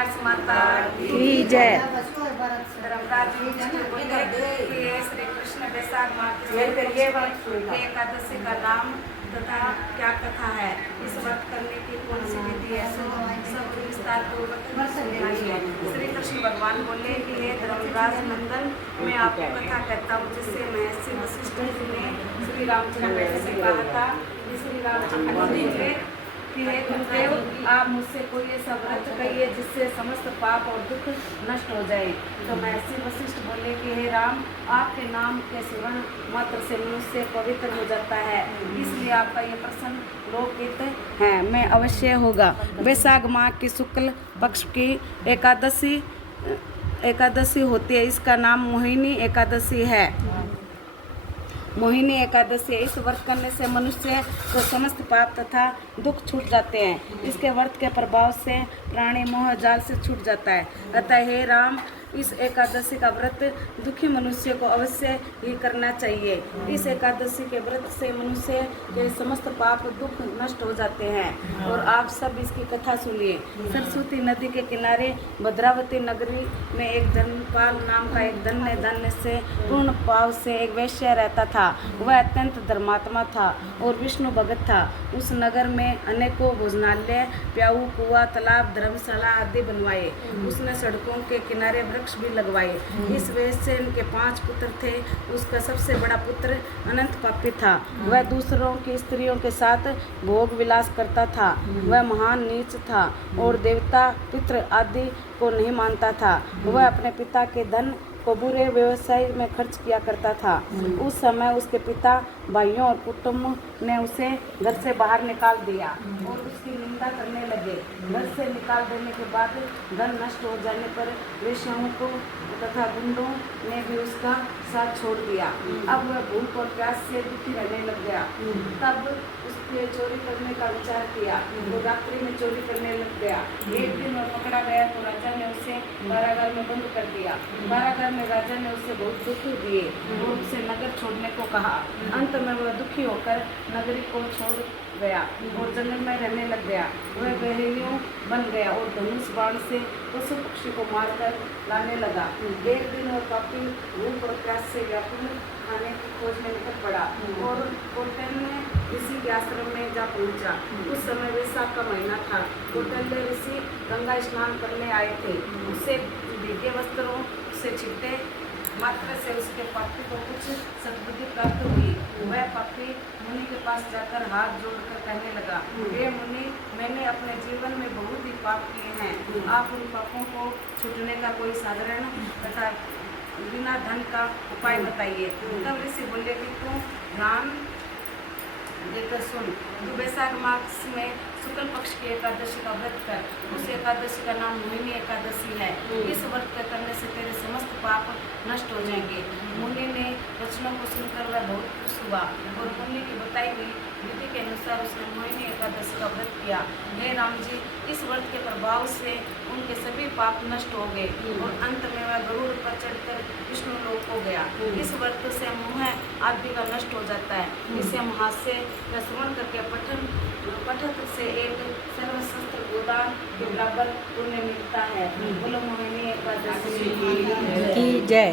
व्यास माता की जय। धर्मराज युधिष्ठिर बोले कि हे श्री कृष्ण वैशाख माह की एकादशी का नाम तथा क्या कथा है, इस व्रत करने की कौन सी विधि है, सब विस्तार पूर्वक सुनाइए। श्री कृष्ण भगवान बोले कि हे धर्मराज नंदन, मैं आपको कथा कहता हूँ जिससे महर्षि वशिष्ठ जी ने श्री रामचंद्र से कहा था कि श्री रामचंद्र बोले कि हे गुरुदेव, आप मुझसे कोई ऐसा व्रत कहिए जिससे समस्त पाप और दुख नष्ट हो जाए। तो महर्षि वशिष्ठ बोले कि हे राम, आपके नाम के सेवन मात्र से मनुष्य पवित्र हो जाता है, इसलिए आपका ये प्रश्न लोकहित है, मैं अवश्य होगा। वैशाख माह की शुक्ल पक्ष की एकादशी होती है, इसका नाम मोहिनी एकादशी है। मोहिनी एकादशी, इस व्रत करने से मनुष्य को समस्त पाप तथा दुख छूट जाते हैं। इसके व्रत के प्रभाव से प्राणी मोह जाल से छूट जाता है। अतः हे राम, इस एकादशी का व्रत दुखी मनुष्य को अवश्य ही करना चाहिए। इस एकादशी के व्रत से मनुष्य के समस्त पाप दुख नष्ट हो जाते हैं। और आप सब इसकी कथा सुनिए। सरस्वती नदी के किनारे भद्रावती नगरी में एक धनपाल नाम का एक धन्य से पूर्ण भाव से एक वैश्य रहता था। वह अत्यंत धर्मात्मा था और विष्णु भगत था। उस नगर में अनेकों भोजनालय, प्याऊ, कुआं, तालाब, धर्मशाला आदि बनवाए। उसने सड़कों के किनारे वृक्ष भी लगवाए। इस वैश्य के 5 पुत्र थे। उसका सबसे बड़ा पुत्र अनंत पापी था। वह दूसरों की स्त्रियों के साथ भोग विलास करता था। वह महान नीच था और देवता, पितृ आदि को नहीं मानता था। वह अपने पिता के धन को बुरे व्यवसाय में खर्च किया करता था। उस समय उसके पिता, भाइयों और कुटुंब ने उसे घर से बाहर निकाल दिया और उसकी निंदा करने लगे। घर से निकाल देने के बाद धन नष्ट हो जाने पर वेश्याओं को तथा गुंडों ने भी उसका साथ छोड़ दिया। अब वह भूख और प्यास से दुखी रहने लग गया। तब उसने चोरी करने का विचार किया। वो रात्रि में चोरी करने लग गया। एक दिन वह पकड़ा गया तो राजा ने उसे कारागार में बंद कर दिया। कारागार में राजा ने उसे बहुत दुख दिए और उसे नगर छोड़ने को कहा। अंत में वह दुखी होकर नगरी को छोड़ गया और जंगल में रहने लग गया। वह बहेलियों बन गया और धनुष बाण से पशु पक्षी को मारकर लाने लगा। एक दिन वह पापी भूख और प्यास से व्याकुल खाने की खोज में निकल पड़ा और कौटिल्य ऋषि के आश्रम में जा पहुंचा। उस समय वैशाख का महीना था। कौटिल्य ऋषि गंगा स्नान करने आए थे। उससे भीगे वस्त्रों से छिपटे मात्र से उसके पापी को कुछ सद्बुद्धि प्राप्त हुई। वह पापी मुनि के पास जाकर हाथ जोड़कर कहने लगा, हे मुनि, मैंने अपने जीवन में बहुत ही पाप किए हैं। आप उन पापों को छूटने का कोई साधारण तथा बिना धन का उपाय बताइए। तब ऋषि बोले कि तू ध्यान देकर सुन। तू वैशाख मास में शुक्ल पक्ष की एकादशी का व्रत कर। उस एकादशी का नाम मोहिनी एकादशी है। इस व्रत करने से तेरे समस्त पाप नष्ट हो जाएंगे। मुनि ने वचनों को सुनकर वह बहुत खुश हुआ और मुनि की बताई हुई विधि के अनुसार उसने मोहिनी एकादशी का व्रत किया। हे राम जी, इस व्रत के प्रभाव से उनके सभी पाप नष्ट हो गए और अंत में वह गरुड़ पर चढ़कर विष्णु लोक हो गया। इस व्रत से मोह आदि का नष्ट हो जाता है। इसे महास्य का श्रवण करके पठत से एक सर्वशस्त्र गोदान के बराबर पुण्य मिलता है। बोलो मोहिनी एकादशी की जय।